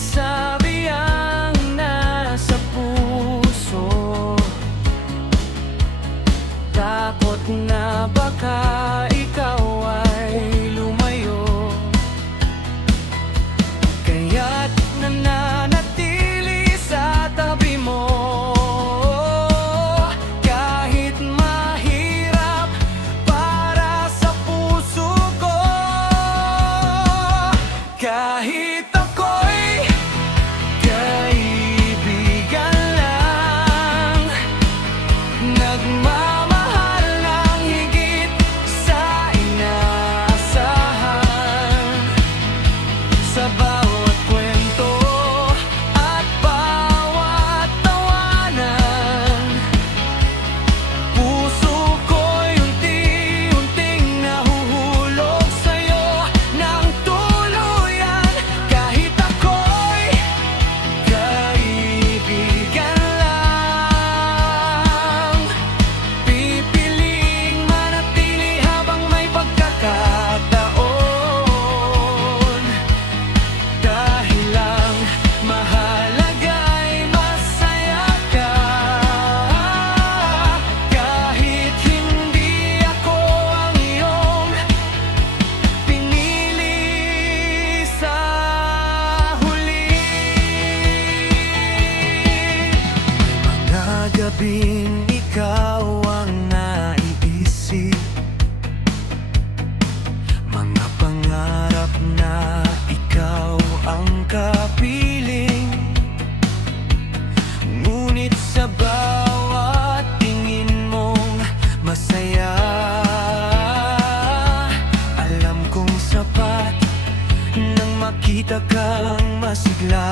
masabi ang nasa puso. Takot na baka ikaw ay lumayo, kaya't nananatili sa tabi mo. Kahit mahirap para sa puso ko, kahit ako'y kaibigan lang, nagmamahal ng higit sa inaasahan. Sa bawat kwento at bawat tawanan, puso ko'y unti-unting nahuhulog sa'yo ng tuluyan. Kahit ako'y kaibigan lang, pipiling manatili habang may pagkakataon. Dahil lang mahalaga'y masaya ka, kahit hindi ako ang iyong pinili sa huli. Mga gabing ikaw ang naiisip, mga pangarap na ikaw ang kapiling. Ngunit sa bawat tingin mong masaya, alam kong sapat nang makita kang masigla.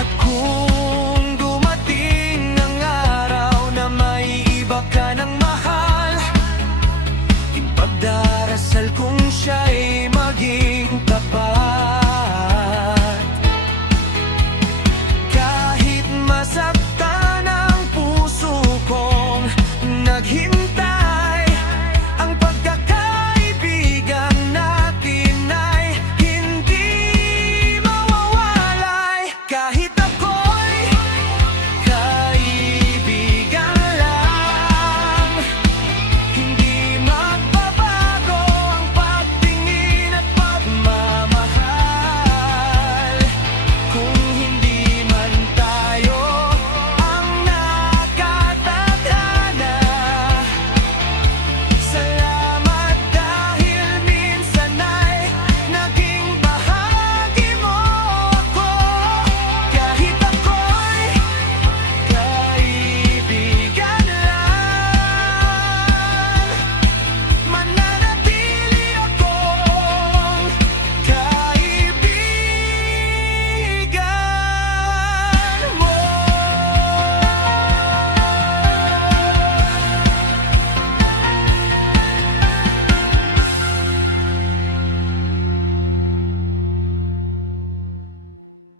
At kung